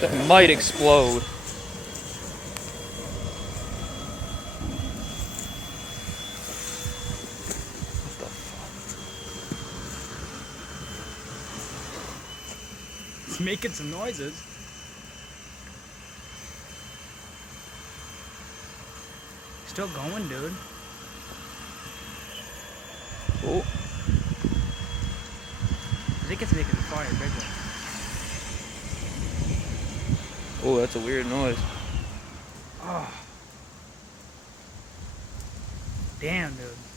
That might explode. What the fuck? It's making some noises. Still going, dude. Oh, I think it's making the fire bigger. oh, that's a weird noise. Oh. Damn, dude.